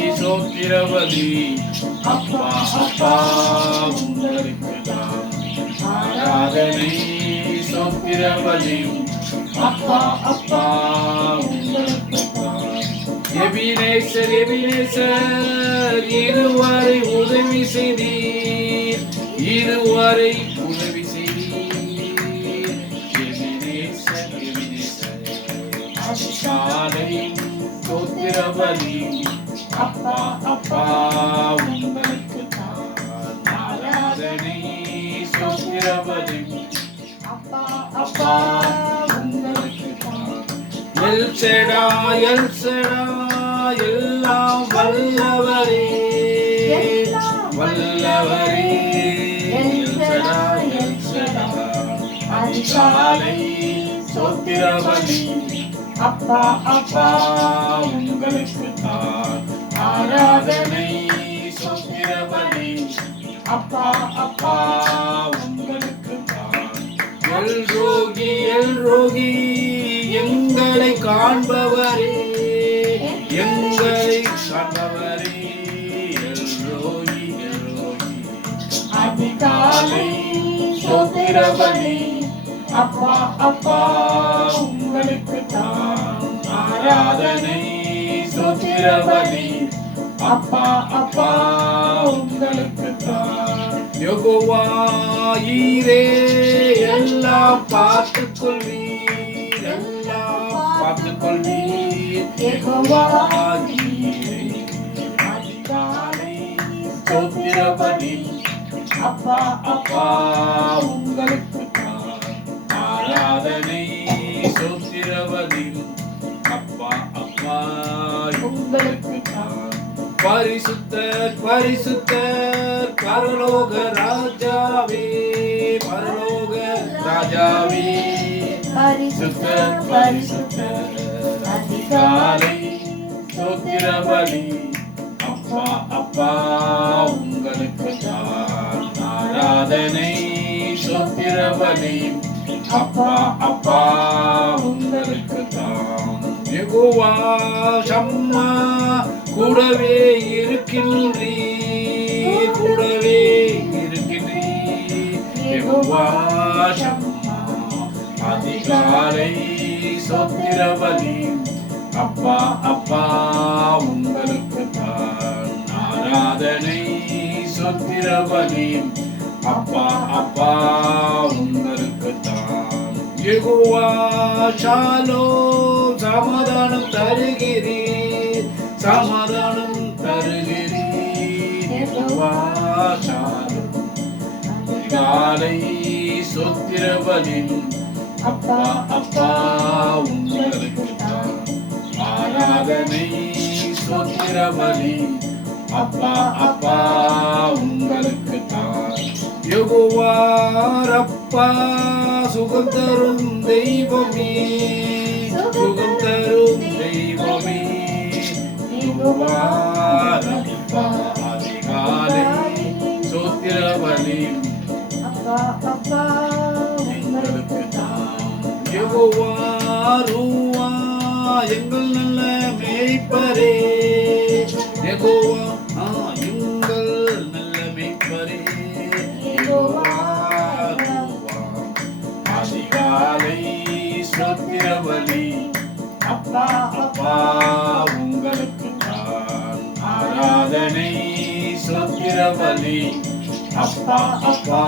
சோத்திரபலி அப்பா அப்பா உங்களுக்கு தான் ஆராதனை. சோத்திரபலி அப்பா அப்பா உங்களுக்கு தான். எபினேசர் எபினேசர் இதுவரை உதவி செய்தீர், இதுவரை உதவி செய்தீர். எபினேசர் எபினேசர் அதிகாலை சோத்திரபலி அப்பா அப்பா உங்களுக்கு தான் ஆராதனை. சோத்திரபலி அப்பா அப்பா உங்களுக்கு தான். எல்சடா எல்சடா எல்லாம் வல்லவரே வல்லவரே. எல்சடா எல்சடா அதிகாலை சோத்திரபலி அப்பா அப்பா உங்களுக்கு தான் ஆராதனை. சோத்திரபலி அப்பா அப்பா உங்களுக்கு தான். எல் ரோகி எங்களை காண்பவரே, எங்களை காண்பவரே. எல் ரோகி அதிகாலை சோத்திரபலி அப்பா அப்பா உங்களுக்கு தான் ஆராதனை. சோத்திரபலி அப்பா அப்பா உங்களுக்கு தான். யெகோவா ஈரே எல்லாம் பார்த்துக் கொள்வீர், எல்லாம் பார்த்துக் கொள்வீர். யெகோவா ஈரே அதிகாலை சோத்திரபலி அப்பா அப்பா உங்களுக்கு தான் ஆராதனை. சோத்திரபலி அப்பா அப்பா உங்களுக்கு தான். பரிசுத்தர் பரிசுத்தர் பரலோக ராஜாவே, பரலோக ராஜாவே. பரிசுத்தர் பரிசுத்தர் அதிகாலை சோத்திரபலி அப்பா அப்பா உங்களுக்கு தான் ஆராதனை. சோத்திரபலி அப்பா அப்பா உங்களுக்கு தான். யெகோவா ஷம்மா கூடவே இருக்கின்றீர், கூடவே இருக்கின்றீர். யெகோவா ஷம்மா அதிகாலை சோத்திரபலி அப்பா அப்பா உங்களுக்கு தான் ஆராதனை. சோத்திரபலி அப்பா அப்பா உங்களுக்கு தான். யெகோவா ஷாலோம் சமாதானம் தருகிறீர், சமாதானம் தருகிறீர். யெகோவா ஷாலோம் அதிகாலை சோத்திரபலி அப்பா அப்பா உங்களுக்கு தான் ஆராதனை. சோத்திரபலி அப்பா அப்பா உங்களுக்கு தான். யெகோவா ரப்பா சுகம் தரும் தெய்வமே, சுகம் தரும் தெய்வமே. யெகோவா ரப்பா அதிகாலை சோத்திரபலி அப்பா அப்பா உங்களுக்கு தான். யெகோவா ரூவா எங்கள் நல்ல மேய்ப்பரே, யெகோவா எங்கள் நல்ல மேய்ப்பரே. யெகோவா ரூவா அதிகாலை சோத்திரபலி அப்பா அப்பா உங்களுக்கு தான் ஆராதனை. சோத்திரபலி அப்பா அப்பா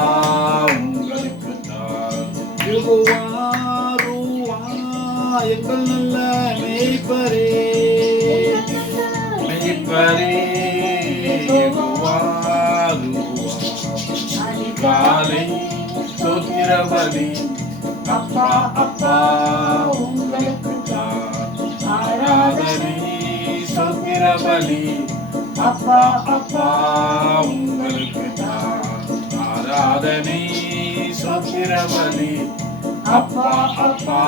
உங்களுக்கு தான். யெகோவா ரூவா எங்கள் நல்ல மேய்ப்பரே, மேய்ப்பரே. யெகோவா ரூவா அதிகாலை சோத்திரபலி அப்பா அப்பா உங்களுக்கு தான் ஆராதனை. சோத்திரபலி அப்பா அப்பா உங்களுக்கு தான் ஆராதனை. சோத்திரபலி அப்பா அப்பா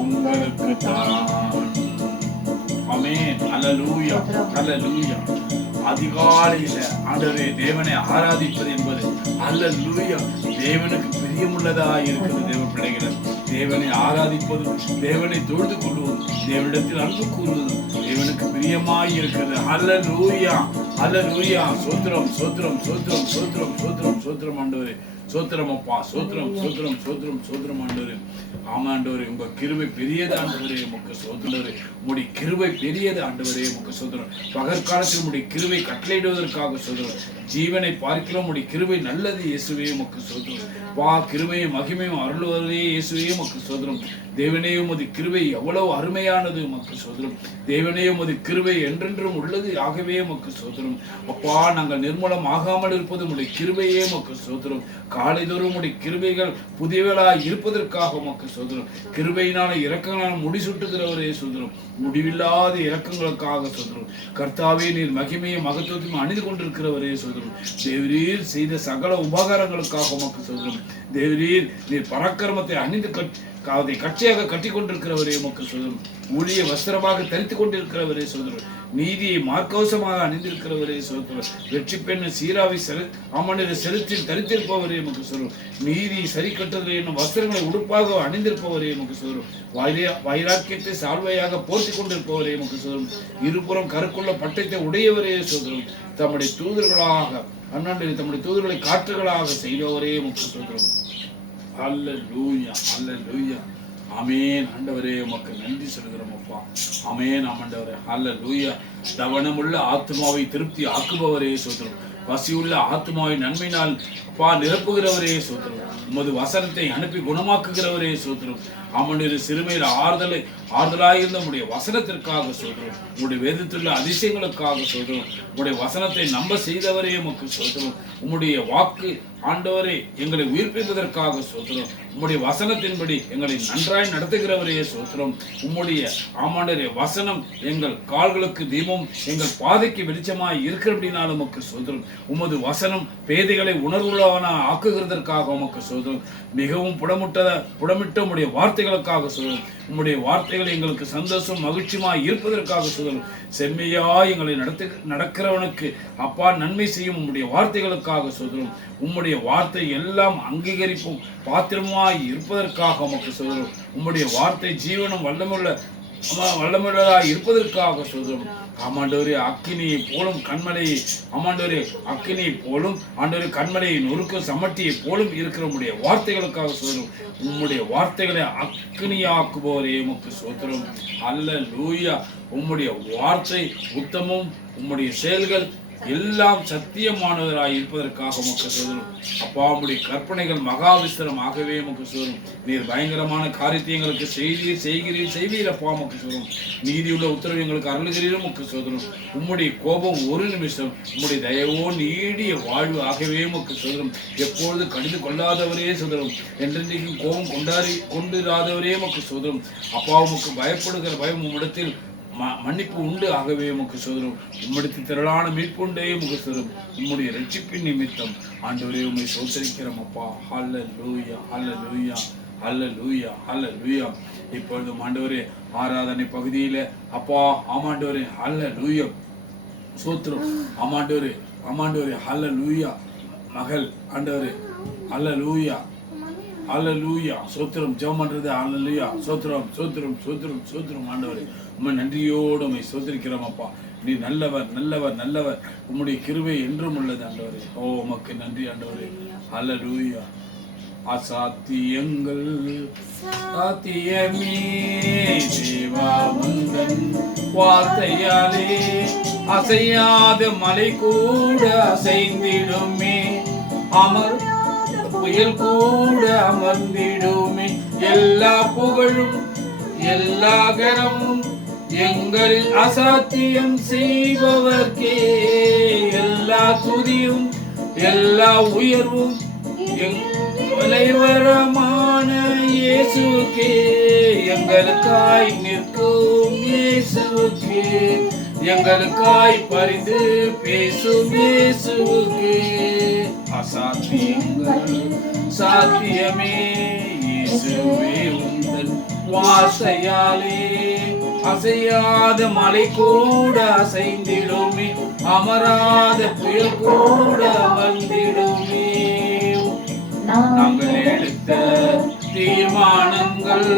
உங்களுக்கு தான். ஆமென். அல்லேலூயா அல்லேலூயா. அதிகாலையில ஆண்டவரே தேவனை ஆராதிப்பது என்பது அல்லேலூயா. தேவனுக்கு பிரியமுள்ளதா இருக்கிறது. தேவ பிள்ளைகளை தேவனை ஆராதிப்பது, தேவனை தொழுது கொள்வது, தேவனிடத்தில் அன்பு கூறுவது தேவனுக்கு பிரியமாய் இருக்கிறது. அல்லேலூயா, அல்லேலூயா. சோத்திரம், சோத்திரம், சோத்திரம், சோத்திரம், சோத்திரம், சோத்திரம் ஆண்டவரே. சோத்திரம் அப்பா, சோத்திரம், சோத்திரம், சோத்திரம், சோத்திரம் ஆண்டவரே. ஆமா ஆண்டவரே, உங்க கிருபை பெரியது ஆண்டவரே. உமக்கு சோத்திரே. உம்முடைய கிருபை பெரியது ஆண்டவரே. உமக்கு சோத்திரம். பகற்காலத்தில் உம்முடைய கிருபை கட்டளையிடுவதற்காக சோத்திரம். ஜீவனை பார்க்கிறோம், உம்முடைய கிருபை நல்லது இயேசுவே. உமக்கு சோத்திரம். வா, கிருபையும் மகிமையும் அருள்வதே இயேசுவே. உமக்கு சோத்திரம். தேவனே, உமது கிருபை எவ்வளவு அருமையானது. உமக்கு சோத்திரம். தேவனே, உமது கிருபை என்றென்றும் உள்ளது. ஆகவே உமக்கு சோத்திரம். அப்பா, நாங்கள் நிர்மூலம் ஆகாமல் இருப்பது உம்முடைய கிருபையே. உமக்கு சோத்திரம். காலைதோறும் உம்முடைய கிருபைகள் புதியவளாய் இருப்பதற்காக உமக்கு சோத்திரம். கிருபையினால இரக்கங்களால் முடிசூட்டுகிறவரே சோத்திரம். முடிவில்லாத இரக்கங்களுக்காக சோத்திரம். கர்த்தாவே, நீர் மகிமையும் மகத்துவத்தையும் அணிந்து கொண்டிருக்கிறவரே சோத்திரம். தேவரீர் செய்த சகல உபகாரங்களுக்காக உமக்கு சோத்திரம். தேவரீர் நீர் பராக்கிரமத்தை அணிந்து அதை கட்சியாக கட்டி கொண்டிருக்கிறவரே உமக்கு சோதரம். ஊழிய வஸ்திரமாக தரித்துக் கொண்டிருக்கிறவரே சோதரம். நீதியை மார்க்கவசமாக அணிந்திருக்கிறவரே சோதரம். வெற்றிப்பெண்ண சீராவை செலுத்தில் தரித்திருப்பவரே உமக்கு சோதரம். நீதி சரி கட்டுதல் என்னும் வஸ்திரங்களை உடுப்பாக அணிந்திருப்பவரே உமக்கு சோதரம். வைராக்கியத்தை சால்வையாக போர்த்தி கொண்டிருப்பவரே உமக்கு சோதரம். இருபுறம் கருக்குள்ள பட்டத்தை உடையவரே சோதரம். தம்முடைய தூதர்களாக தம்முடைய தூதர்களை காற்றுகளாக செய்தவரே உமக்கு சோதரம். அல்லேலூயா, அல்லேலூயா. ஆமென் ஆண்டவரே, உமக்கு நன்றி சொல்கிறோம் அப்பா. ஆமென் ஆண்டவரே. அல்லேலூயா. தவனமுள்ள ஆத்மாவை திருப்தி ஆக்குபவரே சோத்திரம். பசியுள்ள ஆத்மாவை நன்மையினால் அப்பா நிரப்புகிறவரே சோத்திரம். உமது வசனத்தை அனுப்பி குணமாக்குகிறவரே சோத்திரம். அவனுடைய சிறுமையில் ஆறுதலாயிருந்த உடைய வசனத்திற்காக சோத்திரம். உங்களுடைய வேதத்துள்ள அதிசயங்களுக்காக சோத்திரம். உங்களுடைய வசனத்தை நம்ப செய்தவரே உமக்கு சோத்திரம். உம்முடைய வாக்கு ஆண்டவரே எங்களை உயிர்ப்பிப்பதற்காக சோத்திரம். உம்முடைய வசனத்தின்படி எங்களை நன்றாய் நடத்துகிறவரே சோத்திரம். உம்முடைய ஆமாண்டரே வசனம் எங்கள் கால்களுக்கு தீபம், எங்கள் பாதைக்கு வெளிச்சமாய் இருக்கிறபடினாலும் உமக்கு சோத்திரம். உமது வசனம் பேதைகளை உணர்வுள்ளவன ஆக்குகிறதற்காக உமக்கு சோத்திரம். மிகவும் புடமிட்ட உம்முடைய வார்த்தைகளுக்காக சோதரம். உம்முடைய வார்த்தைகள் எங்களுக்கு சந்தோஷம் மகிழ்ச்சியுமாய் இருப்பதற்காக சோதரம். செம்மையாய் எங்களை நடக்கிறவனுக்கு அப்பா நன்மை செய்யும் உம்முடைய வார்த்தைகளுக்காக சோதரம். உம்முடைய வார்த்தை எல்லாம் அங்கீகரிப்பும் பாத்திரமாய் இருப்பதற்காக உமக்கு சோதரம். உம்முடைய வார்த்தை ஜீவனும் வல்லமுள்ளதாய் இருப்பதற்காக சோதரம். ஆமாண்டவரே, அக்கினியை போலும் கண்மலையை ஆமாண்டவரே அக்கினியை போலும் ஆண்டவரே கண்மலையை நொறுக்க சமட்டியை போலும் இருக்கிற உம்முடைய வார்த்தைகளுக்காக சோதரம். உம்முடைய வார்த்தைகளை அக்கினியாக்குபவரே உமக்கு சோத்திரம். அல்லேலூயா. உம்முடைய வார்த்தை உத்தமம், உம்முடைய செயல்கள் எல்லாம் சத்தியமானவராய் இருப்பதற்காக உமக்கு சோதரம். அப்பா, உம்முடைய கற்பனைகள் மகாவிஸ்தரம் ஆகவே உமக்கு சோதரம். நீர் பயங்கரமான காரியத்தை எங்களுக்கு செய்வீர் அப்பா உமக்கு சோதரம். நீதியுள்ள உத்தரவு எங்களுக்கு அருளுகிறீரும் உமக்கு சோதரம். உம்முடைய கோபம் ஒரு நிமிஷம், உம்முடைய தயவோ நீடிய வாழ்வு ஆகவே உமக்கு சோதரம். எப்பொழுது கடிந்து கொள்ளாதவரே சோதரம், என்றென்றைக்கும் கோபம் கொண்டிராதவரே உமக்கு சோதரம். அப்பா, உமக்கு பயப்படுகிற பயம் உம்மிடத்தில் மன்னிப்பு உண்டு ஆகவே உமக்கு சோதரம். உம்முடைய திரளான மீட்பு உண்டே உமக்கு சோதரம். உம்முடைய ரட்சிப்பின் நிமித்தம் ஆண்டவரே உம்மை சோதரிக்கிறோம் அப்பா. அல்லேலூயா, அல்லேலூயா, அல்லேலூயா, அல்லேலூயா. இப்பொழுதும் ஆண்டவரே ஆராதனை பகுதியில அப்பா ஆமாண்டவரே அல்லேலூயா சோத்திரம். ஆமாண்டவரே, ஆமாண்டவரே அல்லேலூயா. மகள் ஆண்டவரே அல்லேலூயா, அல்லேலூயா சோத்திரம். ஜெபம் பண்றது அல்லேலூயா சோத்திரம், சோத்திரம், சோத்திரம், சோத்திரம். ஆண்டவரே, உம்மை நன்றியோடு உம்மை சோதரிக்கிறோம் அப்பா. நீ நல்லவர், நல்லவர், நல்லவர். உம்முடைய கிருபை என்றும் உள்ளது ஆண்டவரே. ஓ, உமக்கு நன்றி ஆண்டவரே. அல்லேலூயா. அசாத்தியங்கள் சாத்தியமே தேவா உந்தன் வார்த்தையாலே அசையாத மலை கூட அசைந்திடுமே, புயல் கூட அமர்ந்திடுமே. எல்லா புகழும் எல்லா கனமும் எங்கள் அசாத்தியம் செய்பவர்க்கே, எல்லா துதியும் எல்லா உயர்வும் விளைவரமான இயேசுக்கே, எங்களுக்காய் நிற்கும் இயேசுக்கே, எங்களுக்காய் பரிந்து பேசும் இயேசுக்கே. அசாத்தியங்கள் சாத்தியமே இயேசுவே உந்தன் வார்த்தையாலே அசையாத மலை கூட அசைந்திடுமே, அமராத புயல் கூட வந்திடுமே. நாங்கள் எடுத்த தீர்மானங்கள்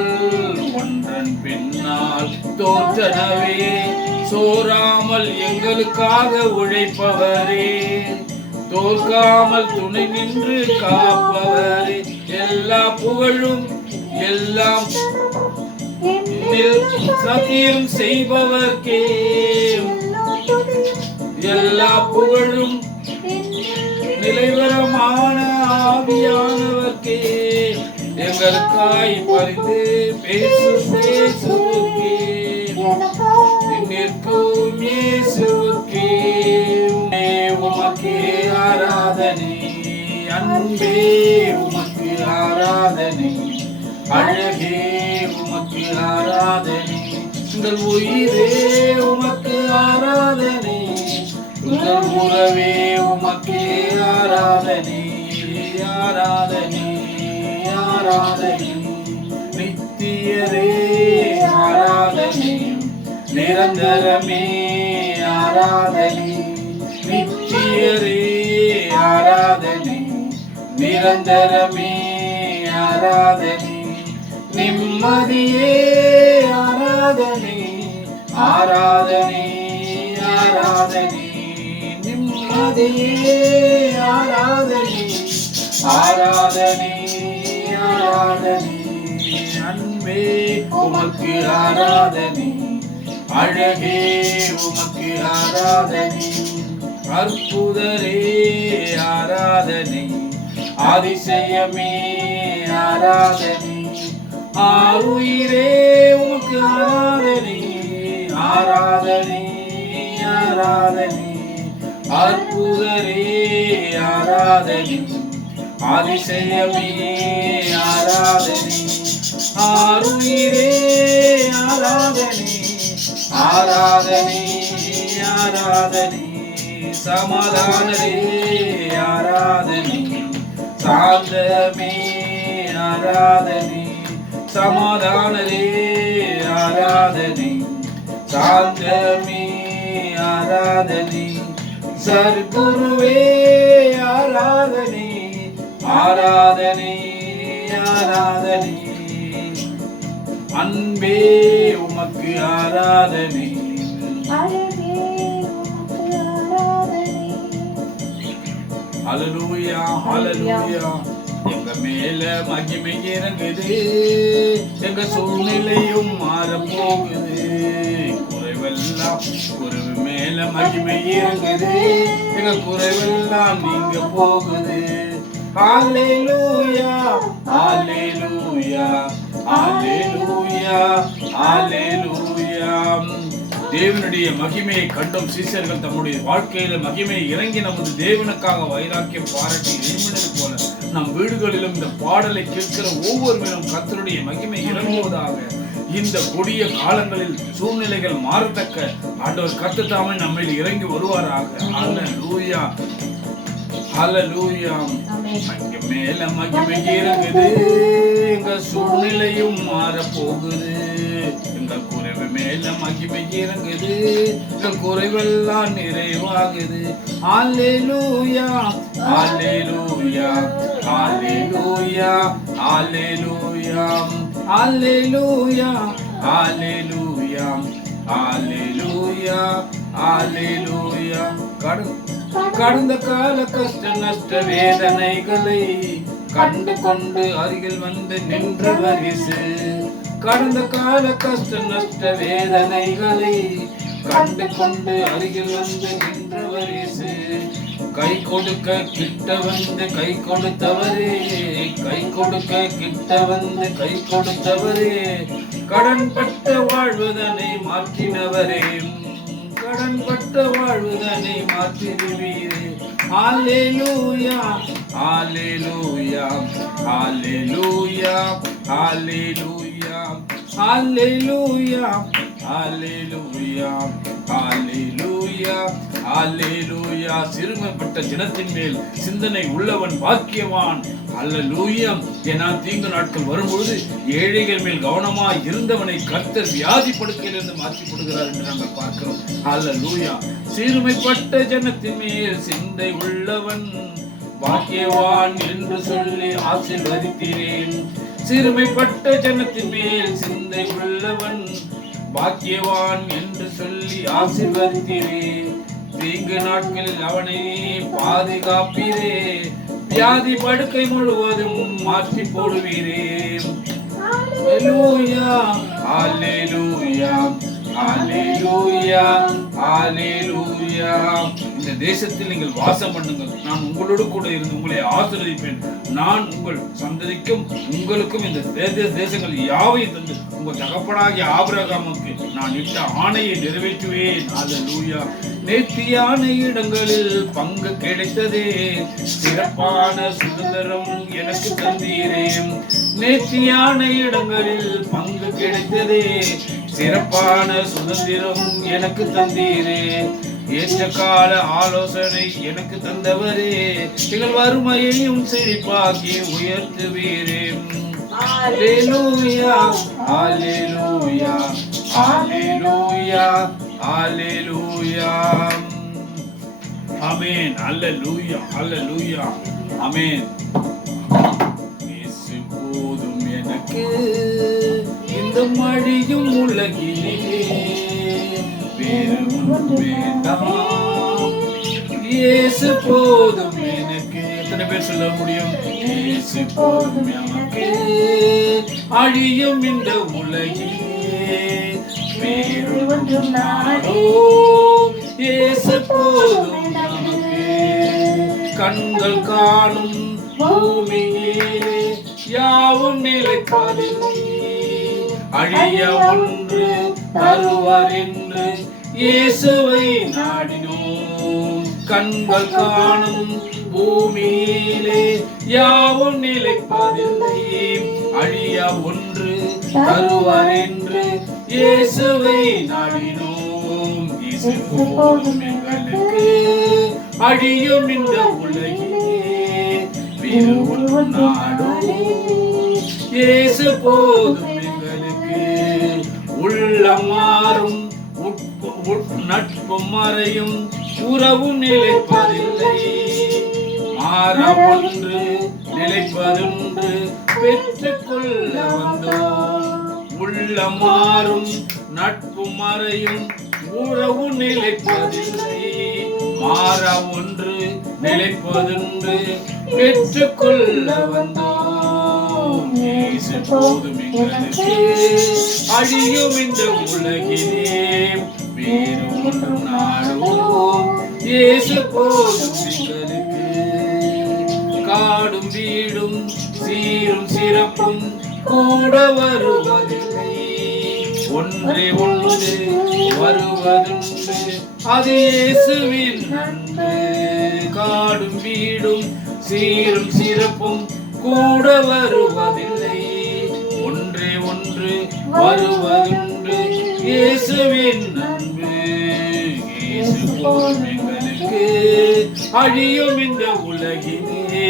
ஒன்றன் பின்னால் தோற்றனவே. சோராமல் எங்களுக்காக உழைப்பவரே, தோற்காமல் துணை நின்று காப்பவரே, எல்லா புகழும் எல்லாம் சத்தியம் செய்பவர்க்கே, எல்லா புகழும் நிலைவரமான ஆவியானவர்க்கே, எங்களுக்காய் பரிந்து பேசும் இயேசுவுக்கே, நிற்கும் இயேசுவுக்கே. உமக்கே ஆராதனை, அன்பே உமக்கு ஆராதனை, அழகே உமக்கு ஆராதனை, உங்கள் உயிரே உமக்கு ஆராதனை, உங்கள் உறவே உமக்கே ஆராதனை, ஆராதனை, ஆராதனை. நித்தியரே ஆராதனை, நிரந்தரமே ஆராதனை, நித்தியரே ஆராதனை, நிரந்தரமே ஆராதனை, நிம்மதியே ஆராதனை, ஆராதனை, ஆராதனை, நிம்மதியே ஆராதனை, ஆராதனை, ஆராதனை, அன்பே உமக்கு ஆராதனை, அழகே உமக்கு ஆராதனை, அற்புதரே ஆராதனை, அதிசயமே ஆராதனை, ஆருயிரே உமக்கு ஆராதனை, ஆராதனை, ஆராதனை, அற்புதரே ஆராதனை, அதிசயமே ஆராதனை, ஆருயிரே ஆராதனை, ஆராதனை, ஆராதனை, சமாதானரே ஆராதனை, சாந்தமே ஆராதனை, சமாதானரே ஆராதனை, சாந்தமே ஆராதனை, சர்க்குருவே ஆராதனை, ஆராதனை, ஆராதனை, அன்பே உமக்கு ஆராதனை, ஹல்லேலூயா, ஹல்லேலூயா. எங்க மேல மகிமை இறங்குது, எங்க சூழ்நிலையும் மாறப்போகுது, குறைவெல்லாம் குறைவு மேல மகிமை இறங்குது, எங்க குறைவெல்லாம் நீங்க போகுது. ஹல்லேலூயா, ஹல்லேலூயா, ஹல்லேலூயா, ஹல்லேலூயா. தேவனுடைய மகிமையை கண்டும் சீசர்கள் தம்முடைய வாழ்க்கையில மகிமை இறங்கி நமது தேவனுக்காக வைராக்கியம் பாராட்டி எழுப்பினது போல நம் வீடுகளிலும் இந்த பாடலை கேட்கிற ஒவ்வொருவரும் கர்த்தருடைய மகிமை இறங்குவதாக. இந்த கொடிய காலங்களில் சூழ்நிலைகள் மாறத்தக்க ஆண்டவர் கர்த்தர் தாமே நம்மில் இறங்கி வருவாராக. ஹல்லேலூயா, ஹல்லேலூயா. அங்க மேல மகிமை இறங்குது, எங்க சூழ்நிலையும் மாற போகுது, எங்க குறைவு மேல மகிமை இறங்குது, எங்க குறைவெல்லாம் நிறைவாகுது. ஹல்லேலூயா, ஹல்லேலூயா, ஹல்லேலூயா, ஹல்லேலூயா, ஹல்லேலூயா, ஹல்லேலூயா, ஹல்லேலூயா, ஹல்லேலூயா. கடந்த கால கஷ்ட நஷ்ட வேதனைகளை கண்டு கொண்டு அருகில் வந்து நின்றவர் இயேசு. கடந்த கால கஷ்ட நஷ்ட வேதனைகளை கண்டு கொண்டு அருகில் வந்து நின்றவர் இயேசு. கை கொடுக்க கிட்ட வந்து கை கொடுத்தவரே, கை கொடுக்க கிட்ட வந்து கை கொடுத்தவரே, கடன்பட்ட வாழ்வதனை மாற்றினவரே, கடன்பட்ட வாழ்வதனை மாற்றிடுவீரே. ஹல்லேலூயா, ஹல்லேலூயா, ஹல்லேலூயா, ஹல்லேலூயா, ஹல்லேலூயா, ஹல்லேலூயா, ஹல்லேலூயா, ஹல்லேலூயா. சிறுமைப்பட்ட ஜனத்தின் மேல் சிந்தனை உள்ளவன் பாக்கியவான். ஹல்லேலூயா. ஏன்னா தீங்கு நாட்கள் வரும்பொழுது ஏழைகள் மேல் கவனமாய் இருந்தவனை கர்த்தர் வியாதி படுக்கையிலிருந்து மாற்றி கொடுக்கிறார் என்று நாங்கள் பார்க்கிறோம். ஹல்லேலூயா. சிறுமைப்பட்ட ஜனத்தின் மேல் சிந்தை உள்ளவன் பாக்கியவான் என்று சொல்லி ஆசீர்வதித்தீரேன். சிறுமைப்பட்ட ஜனத்தின் மேல் சிந்தை உள்ளவன் பாக்கியவான் என்று சொல்லி ஆசீர்வதித்தீரே. தீங்கு நாட்களில் அவனை பாதுகாப்பீரே. வியாதி படுக்கை முழுவதும் மாற்றி போடுவீரே. அல்லேலூயா அல்லேலூயா அல்லேலூயா அல்லேலூயா. இந்த தேசத்தில் நீங்கள் வாசம் பண்ணுங்கள். நான் உங்களோடு கூட இருந்து உங்களை ஆசீர்வதிப்பேன். நான் உங்கள் சந்ததிக்கும் உங்களுக்கும் இந்த தேசங்கள் யாவையும் தந்து உங்கள் தகப்பனாகிய ஆபிரகாமுக்கு நான் இட்ட ஆணையை நிறைவேற்றுவேன். அல்லேலூயா. நேர்த்தியான இடங்களில் பங்கு கிடைத்ததே. சிறப்பான சுதந்திரம் எனக்கு தந்தீரே. நேர்த்தியான இடங்களில் பங்கு கிடைத்ததே. சிறப்பான சுதந்திரம் எனக்கு தந்தீரே. ஏற்ற கால ஆலோசனை எனக்கு தந்தவரே. எங்கள் வறுமையையும் செழிப்பாக்கி உயர்த்துவீரே. அல்லேலூயா அல்லேலூயா அல்லேலூயா அல்லேலூயா. ஆமென். அல்லேலூயா அல்லேலூயா. ஆமென். இயேசு போதும் எனக்கு இந்த மழையும் உலகிலே. வேறு ஒன்றும் வேண்டாம். இயேசு போதும் எனக்கு. எத்தனை பேர் சொல்ல முடியும்? இயேசு போதும் எனக்கு அழியும் இந்த உலகிலே. வேறு ஒன்றும் நாடோ. இயேசு போதும் நமக்கு. கண்கள் காணும் பூமியிலே யாவும் நிலைப்பதில்லை. அழிய ஒன்று தருவார் என்று இயேசுவை நாடினோம். கண்கள் காணும் பூமியிலே யாவும் நிலைப்பதில்லை. அழிய ஒன்று தருவார் என்று இயேசுவை நாடினோம். இயேசு போதும் எங்களுக்கு அழியும் இந்த உலகிலே. வேறு ஒரு நாடோ. இயேசு போதும் எங்களுக்கு. உள்ளம் மாறும் நட்பு மறையும் உறவும் நிலைப்பதில்லை. மாற ஒன்று நிலைப்பதொன்று பெற்றுக்கொள்ள வந்தோம். உள்ளம் மாறும் நட்பு மறையும் உறவு நிலைப்பதில்லை. மாற ஒன்று நிலைப்பதொன்று பெற்றுக்கொள்ள வந்தோம். இயேசு போதும் எங்களுக்கு அழியும் இந்த உலகிலே. வேறு ஒன்றும் நாடுவோம். இயேசு போதும் எங்களுக்கு. காடும் வீடும் சீரும் சிறப்பும் கூட வருவதில்லை. ஒன்றே ஒன்று வருவதுண்டு, அது இயேசுவின் அன்பு. காடும் வீடும் சீரும் சிறப்பும் கூட வருவதில்லை. ஒன்றே ஒன்று வருவதுண்டு, இயேசுவின் அன்பு. இயேசு போதும் எங்களுக்கு அழியும் இந்த உலகிலே.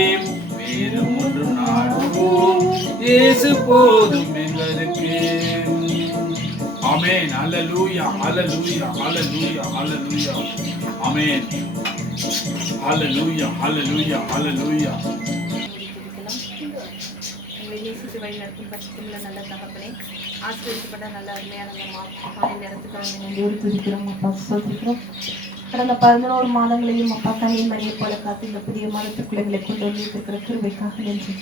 வேறு ஒன்று நாடுவோம். இயேசு போதும் எங்களுக்கு. ஆமென். அல்லேலூயா அல்லேலூயா அல்லேலூயா அல்லேலூயா. ஆமென். அல்லேலூயா அல்லேலூயா அல்லேலூயா. வழி நடத்தும் பட்சத்தில் நல்ல தகப்பனே, ஆசீர்வதிக்கப்பட்ட நல்ல அருமையான காலை நேரத்துக்காக நன்றியோடு துதிக்கிறோம் அப்பா, ஸ்தோத்திரிக்கிறோம். கடந்த 11 மாதங்களையும் அப்பா கண்ணின் மணியை போல காத்து இந்த புதிய மாதத்துக்குள்ள எங்களை கொண்டு வந்து இருக்கிற கிருபைக்காக நன்றி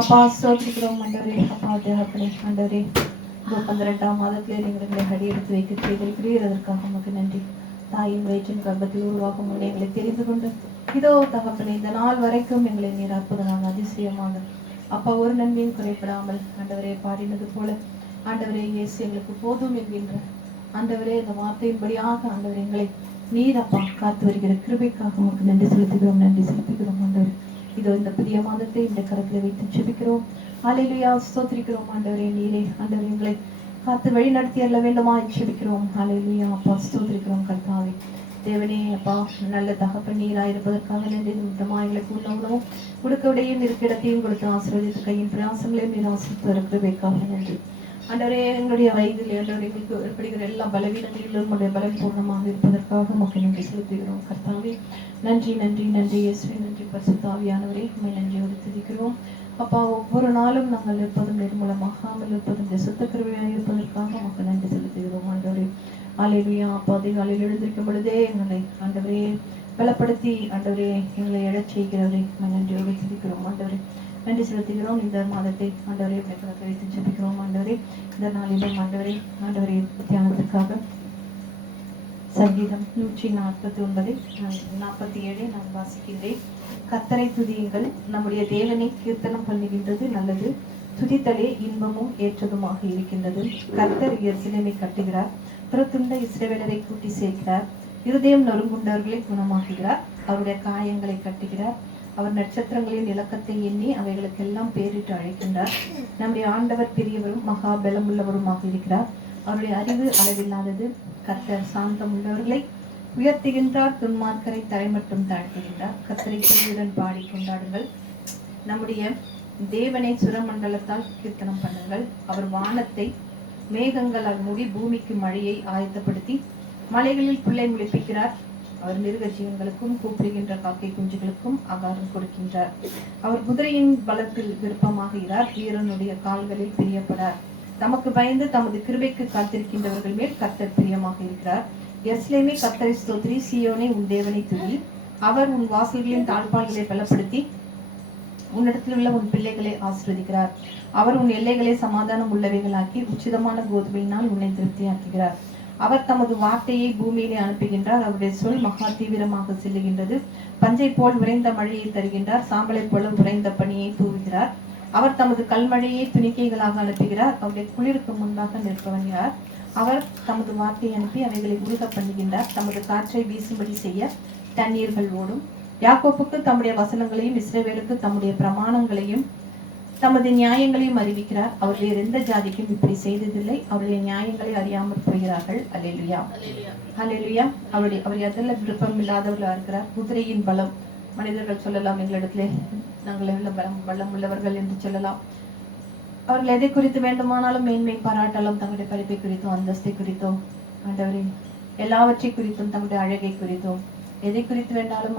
அப்பா, ஸ்தோத்திரிக்கிறோம். ஆண்டவரே அப்பா தகப்பனே, ஆண்டவரே 12ஆம் மாதத்திலே நீங்கள் எங்களை அடியெடுத்து வைக்க செய்திருக்கிறீர். அதற்காக உமக்கு நன்றி. தாயின் வயிற்றின் கர்ப்பத்தில் உருவாகும் முன்னே எங்களை தெரிந்து கொண்டு இதோ தகப்பனே இந்த நாள் வரைக்கும் எங்களை நீர் அற்புதமாக அதிசயமாக அப்பா ஒரு நன்மையும் குறைப்படாமல் ஆண்டவரே பாடினது போல ஆண்டவரே இயேசு எங்களுக்கு போதும் என்கின்ற ஆண்டவரே இந்த வார்த்தையின்படியாக ஆண்டவரே எங்களை நீர் அப்பா காத்து வருகிற கிருபைக்காக உமக்கு நன்றி செலுத்துகிறோம், நன்றி செலுத்துகிறோம். ஆண்டவரே இதோ இந்த புதிய மாதத்தை இந்த கரத்தில் வைத்து ஜெபிக்கிறோம். அல்லேலூயா, ஸ்தோத்திரிக்கிறோம். ஆண்டவரே நீரே ஆண்டவரே எங்களை காத்து வழி நடத்தி அல்ல வேண்டுமா ஜெபிக்கிறோம். அல்லேலூயா அப்பா, ஸ்தோத்திரிக்கிறோம். கர்த்தாவே தேவனே அப்பா நல்ல தகப்பன் நீராக இருப்பதற்காக நன்றி. நிமித்தமா எங்களுக்கு உணவும் கொடுக்க விடையும் இருக்க இடத்தையும் கொடுத்து ஆசீர்வதித்து கையின் பிரயாசங்களையும் நீர் ஆசீர்வதித்து கிருபைக்காக நன்றி. ஆண்டவரே எங்களுடைய வயதில் ஆண்டவரே எங்களுக்கு ஏற்படுகிற எல்லா பலவீனங்களிலும் உங்களுடைய பலம் பூர்ணமாக இருப்பதற்காக மக்கள் நன்றி செலுத்துகிறோம். கர்த்தாவே நன்றி நன்றி நன்றி இயேசுவே, நன்றி பரிசுத்த ஆவியானவரே, உம்மை நன்றியோடு துதிக்கிறோம். அப்பா, ஒவ்வொரு நாளும் நாங்கள் இருப்பதும் நிர்மூலமாகாமல் இருப்பதும் தேசத்து கிருபையாக இருப்பதற்காக மக்கள் நன்றி செலுத்துகிறோம். ஆண்டவரே அல்லேலூயா. அப்பா, அதிகாலையில் எழுந்திருக்கும் பொழுதே எங்களை ஆண்டவரே பலப்படுத்தி ஆண்டவரே எங்களை எழச் செய்கிறவரே உம்மை நன்றியோடு துதிக்கிறோம். ஆண்டவரே நன்றி செலுத்துகிறோம். இந்த மாதத்தை ஆண்டவரே வைத்து ஜெபிக்கிறோம். ஆண்டவரே இந்த நாளிலும் ஆண்டவரே தியானத்திற்காக சங்கீதம் 149 47 நான் வாசிக்கின்றேன். கர்த்தரை துதியுங்கள், நம்முடைய தேவனை கீர்த்தனம் பண்ணுகின்றது நல்லது, துதித்தலே இன்பமும் ஏற்றதுமாக இருக்கின்றது. கர்த்தர் எருசலேமை கட்டுகிறார், துரத்துண்ட இஸ்ரவேலரை கூட்டி சேர்க்கிறார், இருதயம் நொறுங்குண்டவர்களை குணமாக்குகிறார், அவருடைய காயங்களை கட்டுகிறார், அவர் நட்சத்திரங்களின் இலக்கத்தை எண்ணி அவைகளுக்கெல்லாம் பேரிட்டு அழைக்கின்றார். நம்முடைய ஆண்டவர் பெரியவரும் மகா பலமுள்ளவருமாக இருக்கிறார், அவருடைய அறிவு அளவில்லாதது. கர்த்தர் சாந்தம் உள்ளவர்களை உயர்த்துகின்றார், துன்மார்க்கரை தரைமட்டும் தாழ்த்துகின்றார். கர்த்தரை துதியுடன் பாடி கொண்டாடுங்கள், நம்முடைய தேவனை சுரமண்டலத்தால் கீர்த்தனம் பண்ணுங்கள். அவர் வானத்தை மேகங்களால் மூடி பூமிக்கு மழையை ஆயத்தப்படுத்தி மலைகளில் புல்லை முளைப்பிக்கிறார். அவர் மிருக ஜீவன்களுக்கும் கூப்பிடுகின்ற காக்கை குஞ்சுகளுக்கும் ஆகாரம் கொடுக்கின்றார். அவர் குதிரையின் பலத்தில் விருப்பமாகிறார், வீரனுடைய கால்களில் பிரியப்படார். தமக்கு பயந்து தமது கிருபைக்கு காத்திருக்கின்றவர்கள் மேல் கர்த்தர் பிரியமாக இருக்கிறார். எருசலேமே கர்த்தரை ஸ்தோத்திரி, சீயோனே உன் தேவனை துதி. அவர் உன் வாசல்களின் தாழ்பால்களை பலப்படுத்தி உன்னிடத்தில் உள்ள உன் பிள்ளைகளை ஆசீர்வதிக்கிறார். அவர் உன் எல்லைகளை சமாதானம் உள்ளவைகளாக்கி உச்சிதமான கோதுமையினால் உன்னை திருப்தியாக்குகிறார். அவர் தமது வார்த்தையை பூமியிலே அனுப்புகின்றார், அவருடைய சொல் மகா தீவிரமாக செல்லுகின்றது. பஞ்சை போல் உறைந்த மழையை தருகின்றார், சாம்பலை போல உறைந்த பனியை தூவுகிறார். அவர் தமது கல்மழையை துணிக்கைகளாக அனுப்புகிறார், அவருடைய குளிருக்கு முன்பாக நிற்பவனார். அவர் தமது வார்த்தையை அனுப்பி அவைகளை உருக பண்ணுகின்றார், தமது காற்றை வீசும்படி செய்ய தண்ணீர்கள் ஓடும். யாக்கோப்புக்கு தம்முடைய வசனங்களையும் இஸ்ரவேலுக்கு தம்முடைய பிரமாணங்களையும் தமது நியாயங்களையும் அறிவிக்கிறார். அவர் வேறு எந்த ஜாதிக்கும் இப்படி செய்ததில்லை, அவருடைய நியாயங்களை அறியாமல் போகிறார்கள். அல்லேலூயா அல்லேலூயா. அவர் எதில் விருப்பம் இல்லாதவர்களாக இருக்கிறார். குதிரையின் பலம், மனிதர்கள் சொல்லலாம் எங்களிடத்திலே நாங்கள் எவ்வளவு பலம் உள்ளவர்கள் என்று சொல்லலாம். அவர்கள் எதை குறித்து வேண்டுமானாலும் மேன்மை பாராட்டலாம், தங்களுடைய படிப்பை குறித்தோ அந்தஸ்தை குறித்தோ ஆண்டவரே எல்லாவற்றை குறித்தும் தங்களுடைய அழகை குறித்தோ எதை குறித்து வேண்டாலும்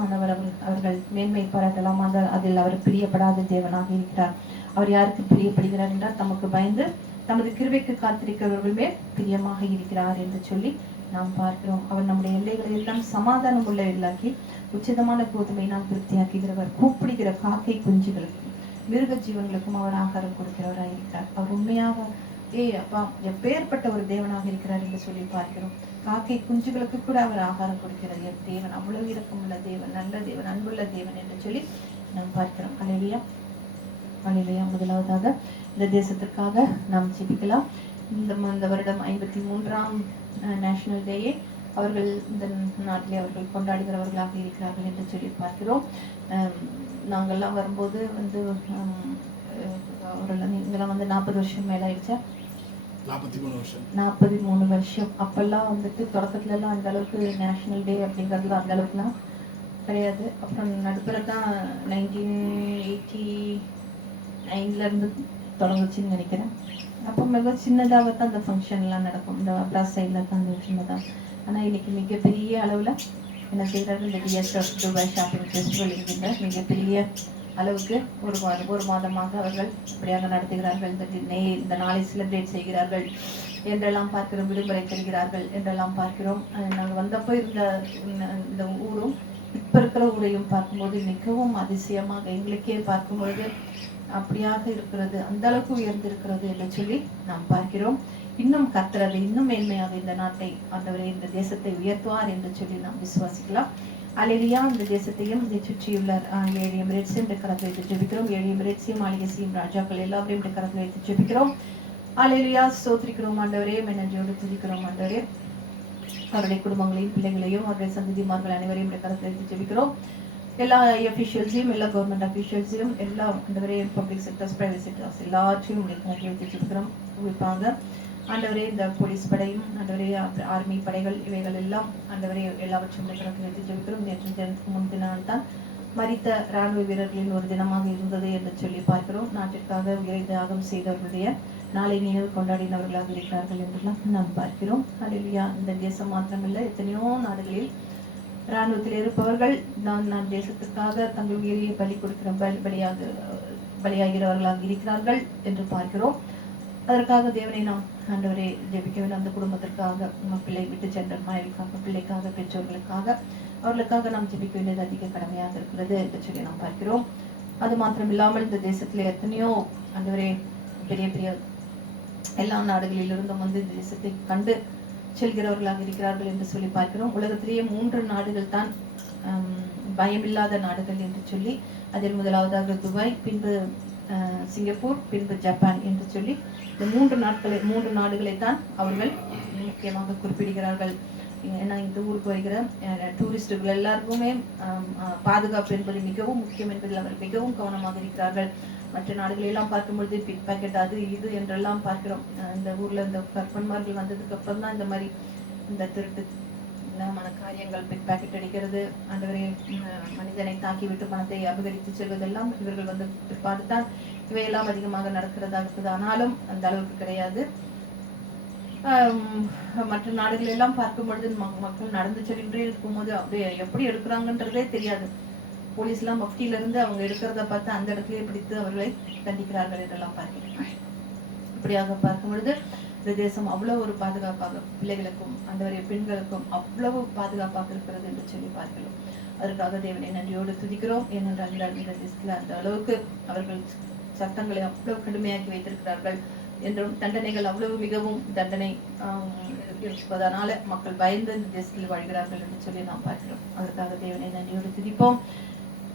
அவர்கள் மேன்மை பாராட்டலாம். அதில் அவர் பிரியப்படாத தேவனாக இருக்கிறார். அவர் யாருக்கு பிரியப்படுகிறார் என்றால் தமக்கு பயந்து தமது கிருபைக்கு காத்திருக்கிறவர்கள் மேல் பிரியமாக இருக்கிறார் என்று சொல்லி நாம் பார்க்கிறோம். அவர் நம்முடைய எல்லைகளை எல்லாம் சமாதானம் உள்ளவர்களாக்கி உச்சிதமான கோதுமை நாம் திருப்தியாக்குகிறவர். கூப்பிடுகிற காக்கை குஞ்சுகளுக்கும் மிருக ஜீவன்களுக்கும் அவர் ஆகாரம் கொடுக்கிறவராக இருக்கிறார். அவர் உண்மையாக அப்பா எப்பேற்பட்ட ஒரு தேவனாக இருக்கிறார் என்று சொல்லி பார்க்கிறோம். காக்கை குஞ்சுகளுக்கு கூட அவர் ஆகாரம் கொடுக்கிறார். என் தேவன் அவ்வளவு இரக்கமுள்ள தேவன், நல்ல தேவன், அன்புள்ள தேவன் என்று சொல்லி நாம் பார்க்கிறோம். அல்லேலூயா அல்லேலூயா. முதலாவதாக இந்த தேசத்திற்காக நாம் ஜெபிக்கலாம். இந்த வருடம் 53ஆம் நேஷனல் டேயை அவர்கள் இந்த நாட்டிலே அவர்கள் கொண்டாடுகிறவர்களாக இருக்கிறார்கள் என்று சொல்லி பார்க்கிறோம். நாங்கள்லாம் வரும்போது அவர்கள் இங்கெல்லாம் 40 வருஷம் மேல ஆயிடுச்சா? 43 வருஷம். அப்பெல்லாம் தொடக்கத்துல எல்லாம் அந்த அளவுக்கு நேஷனல் டே அப்படிங்கிறது அந்த அளவுக்குலாம் கிடையாது. அப்புறம் நடுப்புற தான் 1989 இருந்து தொடங்குச்சுன்னு நினைக்கிறேன். அப்போ மிக சின்னதாக தான் அந்த ஃபங்க்ஷன்லாம் நடக்கும், இந்த அப்ராஸ் சைடில் தான் அந்த சின்னதாக. ஆனால் இன்னைக்கு மிகப்பெரிய அளவில் என்ன செய்கிறார்கள், இந்த டிஎஸ்எஃப் துபாய் ஷாப்பிங் ஃபெஸ்டிவல் என்கின்ற மிகப்பெரிய அளவுக்கு ஒரு மாதமாக அவர்கள் இப்படியாக நடத்துகிறார்கள். இந்த நாளை செலிப்ரேட் செய்கிறார்கள் என்றெல்லாம் பார்க்கிறோம். விடுமுறை தருகிறார்கள் என்றெல்லாம் பார்க்கிறோம். நாங்கள் வந்தப்போ இந்த ஊரும் இப்போ இருக்கிற ஊரையும் பார்க்கும்போது மிகவும் அதிசயமாக எங்களுக்கே பார்க்கும்பொழுது அப்படியாக இருக்கிறது, அந்த அளவுக்கு உயர்ந்திருக்கிறது என்று சொல்லி நாம் பார்க்கிறோம். இன்னும் கர்த்தர் அதை இன்னும் மேன்மையாக இந்த நாட்டை ஆண்டவரே இந்த தேசத்தை உயர்த்துவார் என்று சொல்லி நாம் விசுவாசிக்கலாம். அல்லேலூயா. இந்த தேசத்தையும் இதை சுற்றியுள்ள 7 எமிரேட்ஸையும் கரத்தில் வைத்து ஜெபிக்கிறோம். 7 எமிரேட்ஸையும் மாளிகையும் ராஜாக்கள் எல்லாரையும் கரத்தில் வைத்து ஜெபிக்கிறோம். அல்லேலூயா. ஸ்தோத்திரிக்கிறோம் ஆண்டவரே, நன்றியோடு துதிக்கிறோம் ஆண்டவரே. அவருடைய குடும்பங்களையும் பிள்ளைகளையும் அவருடைய சந்ததிமார்கள் அனைவரையும் கரத்தில் வைத்து ஜெபிக்கிறோம். எல்லா அஃபிஷியல்ஸையும் எல்லா கவர்மெண்ட் அஃபிஷியல்ஸையும் எல்லா ஆண்டவரே பப்ளிக் செக்டர்ஸ் பிரைவேட் செக்டர்ஸ் எல்லாத்தையும் கரத்தில் வைத்து ஜெபிக்கிறோம். குறிப்பாக ஆண்டவரே இந்த போலீஸ் படையும் ஆண்டவரே ஆர்மி படைகள் இவைகள் எல்லாம் ஆண்டவரே எல்லாவற்றையும் கரத்தில் வைத்து ஜெபிக்கிறோம். நேற்று தினத்துக்கு முன்தினால் தான் மரித்த இராணுவ வீரர்களின் ஒரு தினமாக இருந்தது என்று சொல்லி பார்க்கிறோம். நாட்டிற்காக உயிரை தியாகம் செய்தவர்களுடைய நாளை நினைவு கொண்டாடினவர்களாக இருக்கிறார்கள் என்றெல்லாம் நாம் பார்க்கிறோம். ஹல்லேலூயா. இந்த தேசம் மாத்திரமல்ல, எத்தனையோ நாடுகளில் இராணுவத்தில் இருப்பவர்கள் நான் தேசத்துக்காக தங்கள் உயிரையை பலி கொடுக்கிற பலியாகிறவர்களாக இருக்கிறார்கள் என்று பார்க்கிறோம். அதற்காக தேவனை நாம் ஆண்டவரை ஜெபிக்க வேண்டும். அந்த குடும்பத்திற்காக, பிள்ளை விட்டு சென்ற மனைவிக்காக, பிள்ளைக்காக, பெற்றோர்களுக்காக, அவர்களுக்காக நாம் ஜெபிக்க வேண்டியது அதிக கடமையாக இருக்கிறது என்று சொல்லி நாம் பார்க்கிறோம். அது மாத்திரம் இல்லாமல் இந்த தேசத்துல எத்தனையோ ஆண்டவரே பெரிய பெரிய எல்லா நாடுகளிலிருந்தும் வந்து இந்த தேசத்தை கண்டு செல்கிறவர்களாக இருக்கிறார்கள் என்று சொல்லி பார்க்கிறோம். உலகத்திலேயே 3 நாடுகள் தான் பயமில்லாத நாடுகள் என்று சொல்லி, அதில் முதலாவதாக துபாய், பின்பு சிங்கப்பூர், பின்பு ஜப்பான் என்று சொல்லி இந்த 3 நாடுகளை தான் அவர்கள் முக்கியமாக குறிப்பிடுகிறார்கள். ஏன்னா இந்த ஊருக்கு வருகிற டூரிஸ்டுகள் எல்லாருக்குமே பாதுகாப்பு என்பது மிகவும் முக்கியம் என்பதில் அவர் மிகவும் கவனமாக இருக்கிறார்கள். மற்ற நாடுகளெல்லாம் பார்க்கும்பொழுது பிக் பாக்கெட் அது இது என்றெல்லாம் பார்க்கிறோம். இந்த ஊர்ல இந்த கற்பன்மார்கள் வந்ததுக்கு அப்புறம் தான் இந்த மாதிரி இந்த திருட்டு காரியங்கள், பிக் பாக்கெட் அடிக்கிறது, ஆண்டவரே மனிதனை தாக்கிவிட்டு பணத்தை அபகரித்து செல்வதெல்லாம் இவர்கள் வந்து பிற்பாடுதான் இவையெல்லாம் அதிகமாக நடக்கிறதா இருக்குது. ஆனாலும் அந்த அளவுக்கு கிடையாது. மற்ற நாடுகள் எல்லாம் பார்க்கும் பொழுது மக்கள் நடந்து செல்லின்றே இருக்கும்போது அப்படியே எப்படி எடுக்கிறாங்கன்றதே தெரியாது. போலீஸ் எல்லாம் மஃப்டியில இருந்து அவங்க எடுக்கிறத பார்த்து அந்த இடத்துலயே பிடித்து அவர்களை கண்டிக்கிறார்கள் என்றெல்லாம் பார்க்கிறேன். இப்படியாக பார்க்கும் பொழுது இந்த தேசம் அவ்வளவு ஒரு பாதுகாப்பாக, பிள்ளைகளுக்கும் ஆண்டவரே பெண்களுக்கும் அவ்வளவு பாதுகாப்பாக இருக்கிறது என்று சொல்லி பார்க்கிறோம். அதற்காக தேவனை நன்றியோடு துதிக்கிறோம். ஏனென்றால் இந்த தேசத்துல அந்த அளவுக்கு அவர்கள் சட்டங்களை அவ்வளவு கடுமையாக்கி வைத்திருக்கிறார்கள் என்றும் தண்டனைகள் அவ்வளவு மிகவும் தண்டனை இருப்பதனால மக்கள் பயந்து இந்த தேசத்தில் வாழ்கிறார்கள் என்று சொல்லி நாம் பார்க்கிறோம். அதற்காக தேவனை நன்றியோடு துதிப்போம்.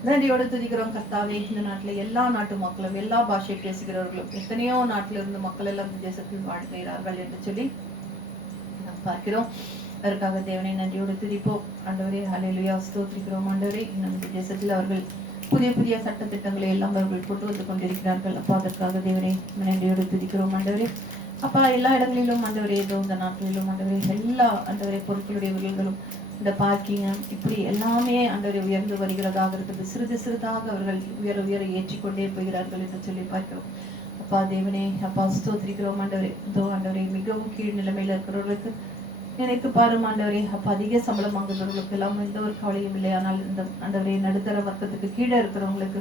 நன்றியோடு துதிக்கிறோம். கர்த்தாவே, இந்த நாட்டுல எல்லா நாட்டு மக்களும், எல்லா பாஷை பேசுகிறவர்களும், எத்தனையோ நாட்டில இருந்து மக்கள் எல்லாம் இந்த தேசத்தில் வாழ்கிறார்கள் என்று சொல்லி நாம் பார்க்கிறோம். அதற்காக தேவனை நன்றியோடு துதிப்போம். ஆண்டவரே, ஹல்லேலூயா, ஸ்தோத்திரிக்கிறோம். ஆண்டவரே, இந்த தேசத்தில் அவர்கள் புதிய புதிய சட்ட திட்டங்களை எல்லாம் அவர்கள் கொண்டு வந்து கொண்டிருக்கிறார்கள். அப்பா, அதற்காக தேவனை நன்றியோடு துதிக்கிறோம். ஆண்டவரே, அப்பா, எல்லா இடங்களிலும் ஆண்டவரே, ஏதோ இந்த நாட்டிலும் ஆண்டவரே, எல்லா ஆண்டவரே பொருட்களுடைய விலைகளும், இந்த பார்க்கிங், இப்படி எல்லாமே ஆண்டவரை உயர்ந்து வருகிறதாக இருக்குது. சிறிது சிறிதாக அவர்கள் உயர உயர ஏற்றிக்கொண்டே போகிறார்கள் என்று சொல்லி பார்க்கிறோம். அப்பா தேவனே, அப்பா ஸ்தோத்திரிக்கிறோம். ஆண்டவரே, இதோ ஆண்டவரே, மிகவும் கீழ் நிலைமையில இருக்கிறவர்களுக்கு நினைத்து பாரும் ஆண்டவரே. அப்பா, அதிக சம்பளம் வாங்குறவர்களுக்கு எல்லாம் எந்த ஒரு கவலையும் இல்லை. ஆனால் இந்த ஆண்டவரே நடுத்தர வர்க்கத்துக்கு கீழே இருக்கிறவங்களுக்கு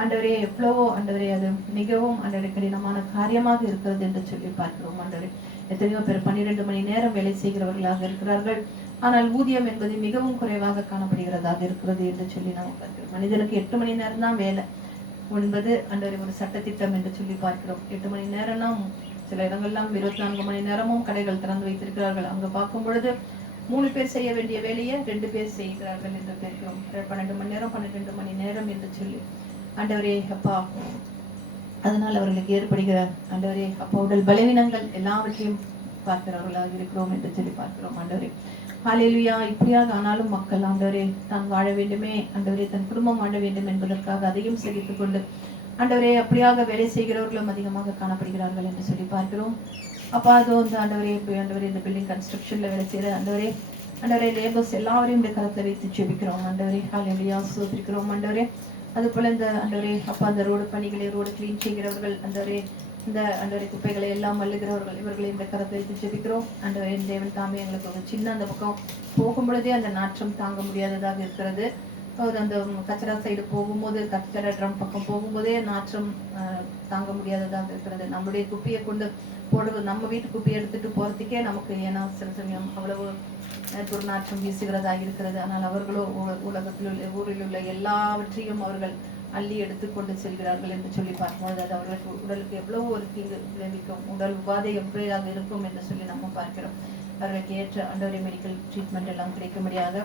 ஆண்டவரே எவ்வளவோ ஆண்டவரே அது மிகவும் ஆண்டவரே கடினமான காரியமாக இருக்கிறது என்று சொல்லி பார்க்கிறோம். ஆண்டவரே, எத்தனையோ பேர் 12 மணி நேரம் வேலை செய்கிறவர்களாக இருக்கிறார்கள். ஆனால் ஊதியம் என்பது மிகவும் குறைவாக காணப்படுகிறதாக இருக்கிறது என்று சொல்லி நாம் பார்க்கிறோம். மனிதனுக்கு 8 மணி நேரம் தான் வேலை என்பது ஆண்டவரே ஒரு சட்டத்திட்டம் என்று சொல்லி பார்க்கிறோம். 8 மணி நேரம்னா சில இடங்கள்லாம் 24 மணி நேரமும் கடைகள் திறந்து வைத்திருக்கிறார்கள். அங்க பார்க்கும் பொழுது 3 பேர் செய்ய வேண்டிய வேலையை 2 பேர் செய்கிறார்கள் என்று பார்க்கிறோம். 12 மணி நேரம் 12 மணி நேரம் என்று சொல்லி ஆண்டவரே அப்பா, அதனால் அவர்களுக்கு ஏற்படுகிற ஆண்டவரே அப்பா உடல் பலவீனங்கள் எல்லாவற்றையும் பார்க்கிறவர்களாக இருக்கிறோம் என்று சொல்லி பார்க்கிறோம். ஆண்டவரே, ஹல்லேலூயா. இப்படியாக ஆனாலும் மக்கள் ஆண்டவரே தான் வாழ வேண்டுமே, ஆண்டவரே தன் குடும்பம் வாழ வேண்டும் என்பதற்காக அதையும் சகித்துக் கொண்டு ஆண்டவரே அப்படியாக வேலை செய்கிறவர்களும் அதிகமாக காணப்படுகிறார்கள் என்று சொல்லி பார்க்கிறோம். அப்பா, அதோ இந்த ஆண்டவரே இந்த பில்டிங் கன்ஸ்ட்ரக்ஷன்ல வேலை செய்யற ஆண்டவரே லேபர்ஸ் எல்லாரையும் இந்த கரத்துல வைத்து ஜெபிக்கிறோம். ஆண்டவரே, ஹல்லேலூயா, ஸ்தோத்திரிக்கிறோம். ஆண்டவரே, அது போல இந்த ஆண்டவரே அப்பா அந்த ரோடு பணிகளை ரோடு கிளீன் செய்கிறவர்கள், ஆண்டவரே இந்த ஆண்டவரே குப்பைகளை எல்லாம் மல்லுகிறவர்கள், இவர்களை இந்த கரத்தை வைத்து ஜெபிக்கிறோம். ஆண்டவரே, தேவன் தாமே எங்களுக்கு ஒரு சின்ன அந்த பக்கம் போகும் பொழுதே அந்த நாற்றம் தாங்க முடியாததாக இருக்கிறது. அந்த கச்சரா சைடு போகும்போது, கச்சரா ட்ரம் பக்கம் போகும்போதே நாற்றம் தாங்க முடியாததாக இருக்கிறது. நம்மளுடைய குப்பையை கொண்டு போடுவது, நம்ம வீட்டு குப்பையை எடுத்துட்டு போறதுக்கே நமக்கு ஏன்னா சில சமயம் அவ்வளவு துர்நாற்றம் வீசுகிறதாக இருக்கிறது. ஆனால் அவர்களோ உலகத்தில் உள்ள ஊரில் உள்ள எல்லாவற்றையும் அவர்கள் அள்ளி எடுத்துக்கொண்டு செல்கிறார்கள் என்று சொல்லி பார்க்கும்போது அது அவர்களுக்கு உடலுக்கு எவ்வளவு ஒரு தீங்கு விளைவிக்கும், உடல் உபாதை எப்படியாக இருக்கும் என்று சொல்லி நம்ம பார்க்கிறோம். அவர்களுக்கு ஏற்ற ஆண்டவரே மெடிக்கல் ட்ரீட்மெண்ட் எல்லாம் கிடைக்க முடியாத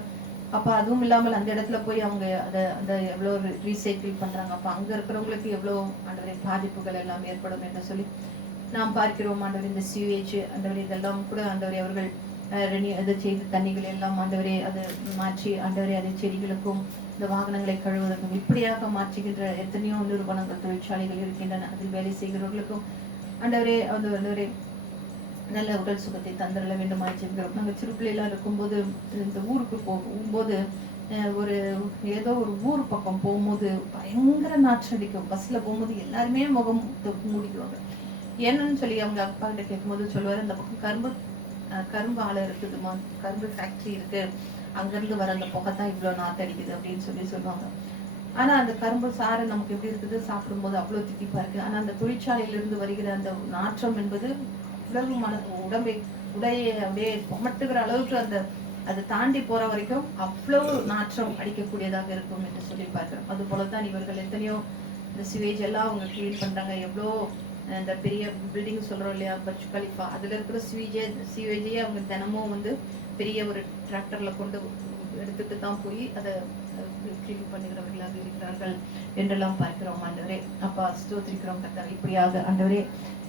அப்ப அதுவும் இல்லாமல் அந்த இடத்துல போய் அவங்க அந்த எவ்வளவு ரீசைக்கிள் பண்றாங்க. அப்ப அங்க இருக்கிறவங்களுக்கு எவ்வளவு ஆண்டவரே பாதிப்புகள் எல்லாம் ஏற்படும் என்று சொல்லி நாம் பார்க்கிறோம். ஆண்டவரே, இந்த சியூஏஜ் ஆண்டவரே இதெல்லாம் கூட ஆண்டவரே அவர்கள் அதை செய்து தண்ணிகள் எல்லாம் ஆண்டவரே அதை மாற்றி ஆண்டவரே அதை செடிகளுக்கும் இந்த வாகனங்களை கழுவுவதற்கும் இப்படியாக மாற்றுகின்ற எத்தனையோ நிறுவனங்கள், தொழிற்சாலைகள் இருக்கின்றன. அதில் வேலை செய்கிறவர்களுக்கும் ஆண்டவரே ஆண்டவரே நல்ல உடல் சுகத்தை தந்துட வேண்டுமா செய்கிறோம். நாங்கள் சிறு பிள்ளைலாம் இருக்கும்போது இந்த ஊருக்கு போகும்போது ஏதோ ஒரு ஊர் பக்கம் போகும்போது பயங்கர நாற்றடிக்கும். பஸ்ல போகும்போது எல்லாருமே முகம் மூடிக்குவாங்க. என்னன்னு சொல்லி அவங்க அப்பா கிட்ட கேட்கும்போது சொல்லுவாரு, இந்த பக்கம் கரும்பு ஆலை இருக்குதுமா, கரும்பு ஃபேக்டரி இருக்கு, அங்கிருந்து வர அந்த புகை தான் இவ்வளவு நாத்தடிக்குது அப்படின்னு சொல்லுவாங்க. ஆனா அந்த கரும்பு சாறு நமக்கு எப்படி இருக்குது, சாப்பிடும்போது அவ்வளவு தித்திப்பா இருக்கு. ஆனா அந்த தொழிற்சாலையிலிருந்து வருகிற அந்த நாற்றம் என்பது அவ்வளவு உடைய அப்படியே கொமட்டுகிற அளவுக்கு அதை தாண்டி போற வரைக்கும் அவ்வளவு நாற்றம் அடிக்கக்கூடியதாக இருக்கும் என்று சொல்லி பார்க்கிறோம். அது போலதான் இவர்கள் எத்தனையோ இந்த சிவேஜ் எல்லாம் அவங்க கிளீன் பண்றாங்க. எவ்வளோ இந்த பெரிய பில்டிங் சொல்றோம் இல்லையா, பர்ஜ் கலிஃபா, அதுல இருக்கிற சிவேஜையே அவங்க தினமும் பெரிய ஒரு டிராக்டர்ல கொண்டு எடுத்துட்டு தான் போய் அதை கிளீன் பண்ணுகிறவர்களாக இருக்கிறார்கள் என்றெல்லாம் பார்க்கிறோம். ஆண்டவரே அப்பா ஸ்தோத்திரிக்கிறோம் கர்த்தாவே. இப்படியாக ஆண்டவரே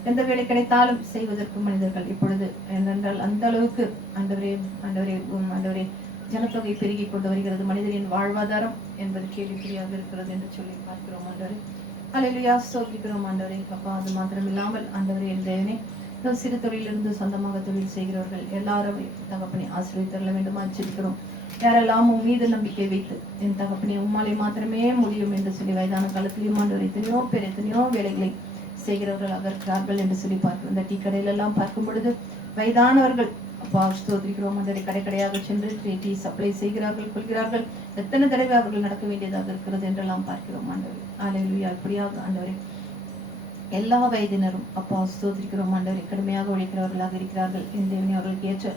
எந்த வேலை கிடைத்தாலும் செய்வதற்கு மனிதர்கள் இப்பொழுது என்னென்றால் அந்த அளவுக்கு ஆண்டவரே ஜனத்தொகை பெருகி கொண்டு வருகிறது. மனிதனின் வாழ்வாதாரம் என்பது கேள்விக்குறியாக இருக்கிறது என்று சொல்லி பார்க்கிறோம். ஆண்டவரே அல்லேலூயா, ஸ்தோத்திரிக்கிறோம் ஆண்டவரே. அப்பா அது மாத்திரம் இல்லாமல் ஆண்டவரே என் தேவனே, சிறு தொழிலிருந்து சொந்தமாக தொழில் செய்கிறவர்கள் எல்லாரும் தகப்பனை ஆசீர்வதித்தருள வேண்டுமா ஜெபிக்கிறோம். யாரெல்லாம் உன் மீது நம்பிக்கை வைத்து என் தகப்பனே உம்மாலே மாத்திரமே முடியும் என்று சொல்லி வயதான காலத்திலேயும் ஆண்டவர் எத்தனையோ வேலைகளை செய்கிறவர்களாக இருக்கிறார்கள் என்று சொல்லி பார்க்கிறோம். இந்த டீ கடையில எல்லாம் பார்க்கும் பொழுது வயதானவர்கள் அப்பா ஸ்தோத்திரிக்கிறோம் அந்த கடையாக சென்று டீ சப்ளை செய்கிறார்கள், கொள்கிறார்கள். எத்தனை தடவை அவர்கள் நடக்க வேண்டியதாக இருக்கிறது என்றெல்லாம் பார்க்கிறோம். ஆண்டவரே அல்லேலூயா, இப்படியாக ஆண்டவரே எல்லா வயதினரும் அப்பா ஸ்தோத்திரிக்கிறோம் ஆண்டவரே கடுமையாக உழைக்கிறவர்களாக இருக்கிறார்கள். என் தேவனே அவர்களுக்கு ஏற்ற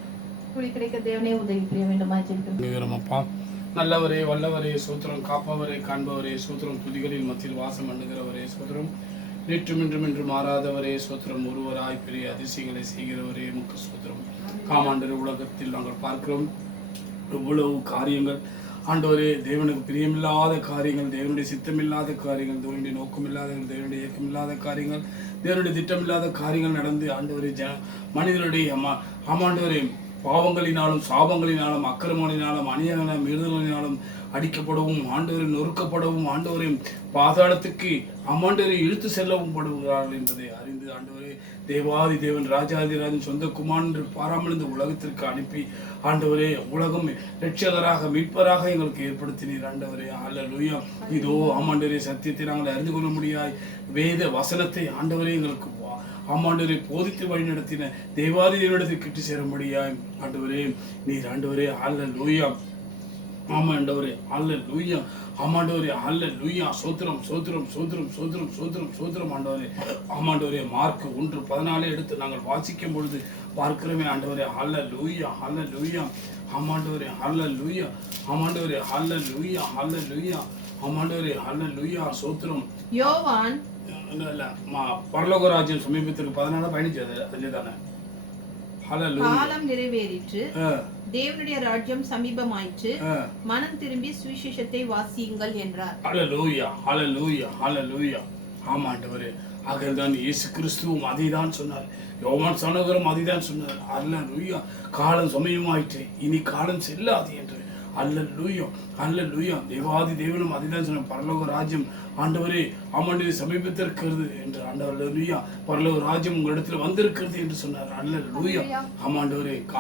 கூலி கிடைக்க தேவனே உதவி புரிய வேண்டுமா ஜெபிக்கிறோம். அப்பா நல்லவரே, வல்லவரே, சூத்திரம், காப்பவரே, காண்பவரே, சூத்திரம், துதிகளின் மத்தியில் வாசம் பண்ணுகிறவரே, சூத்திரம், நேற்றும் இன்றும் மாறாதவரே, சூத்திரம், ஒருவராய் பெரிய அதிசயங்களை செய்கிறவரே, முக்க சூத்திரம். ஆமாண்டவரே, உலகத்தில் நாங்கள் பார்க்கிறோம் எவ்வளவு காரியங்கள் ஆண்டவரே, தேவனுக்கு பிரியமில்லாத காரியங்கள், தேவனுடைய சித்தமில்லாத காரியங்கள், தேவனுடைய நோக்கமில்லாத, தேவனுடைய இயக்கமில்லாத காரியங்கள், தேவனுடைய திட்டமில்லாத காரியங்கள் நடந்து ஆண்டவரே மனிதனுடைய ஆமாண்டவரே பாவங்களினாலும் சாபங்களினாலும் அக்கிரமங்களினாலும் அநியாய மீறுதலினாலும் அடிக்கப்படவும் ஆண்டவரை நொறுக்கப்படவும் ஆண்டவரை பாதாளத்துக்கு ஆமாண்டவரை இழுத்து செல்லவும் படுகிறார்கள் என்பதை அறிந்து ஆண்டவரே தேவாதி தேவன் ராஜாதிராஜன் சொந்த குமாரன் என்று பாராமல் இந்த உலகத்திற்கு அனுப்பி ஆண்டவரே உலகம் இரட்சகராக மீட்பராக எங்களுக்கு ஏற்படுத்தினீர். ஆண்டவரே அல்லேலூயா. இதோ ஆமாண்டவரே சத்தியத்தை நாங்கள் அறிந்து கொள்ள முடியாய் வேத வசனத்தை ஆண்டவரே எங்களுக்கு ஆமாண்டவரை போதித்து வழி நடத்தின தேவாதி தேவனிடத்தில் கிட்டு சேரும்படியாய் ஆண்டவரே நீர் ஆண்டவரே அல்லேலூயா. ஆமாண்டவரே அல்லேலூயா. ஆமாண்டவரே அல்லேலூயா. சோத்திரம் சோத்திரம் சோத்திரம் சோத்திரம் சோத்திரம் சோத்திரம் ஆண்டவரே. ஆமாண்டவரே மார்க் 1:14 எடுத்து நாங்கள் வாசிக்கும் பொழுது பார்க்கிறோமே ஆண்டவரே அல்லேலூயா அல்லேலூயா. ஆமாண்டவரே அல்லேலூயா. ஆமாண்டவரே அல்லேலூயா அல்லேலூயா. ஆமாண்டவரே அல்லேலூயா. சோத்திரம். யோவான் பரலோக ராஜ்யம் சமீபத்திற்கு 14:15 அதுலதானே காலம் நிறைவேறிற்று, தேவனுடைய ராஜ்யம் சமீபமாயிற்று, மனம் திரும்பி சுவிசேஷத்தை வாசியுங்கள் என்றார். அல்லேலூயா அல்லேலூயா அல்லேலூயா. ஆமாண்டவரே ஆகதான் இயேசு கிறிஸ்துவும் அதை தான் சொன்னார், யோவான் சனகரும் அதை தான் சொன்னார். அல்லேலூயா. காலம் சமயமாயிற்று, இனி காலம் செல்லாது என்று. அல்லேலூயா அல்லேலூயா. தேவாதி தேவனும் அதுதான் சொன்ன பரலோக ராஜ்யம் ஆண்டவரே ஆமாண்டவரே சமீபத்திருக்கிறது என்று. ஆண்டவர் அல்லேலூயா. பரலோக ராஜ்யம் உங்களிடத்தில் வந்திருக்கிறது என்று சொன்னார். அல்லேலூயா. ஆமாண்டவரே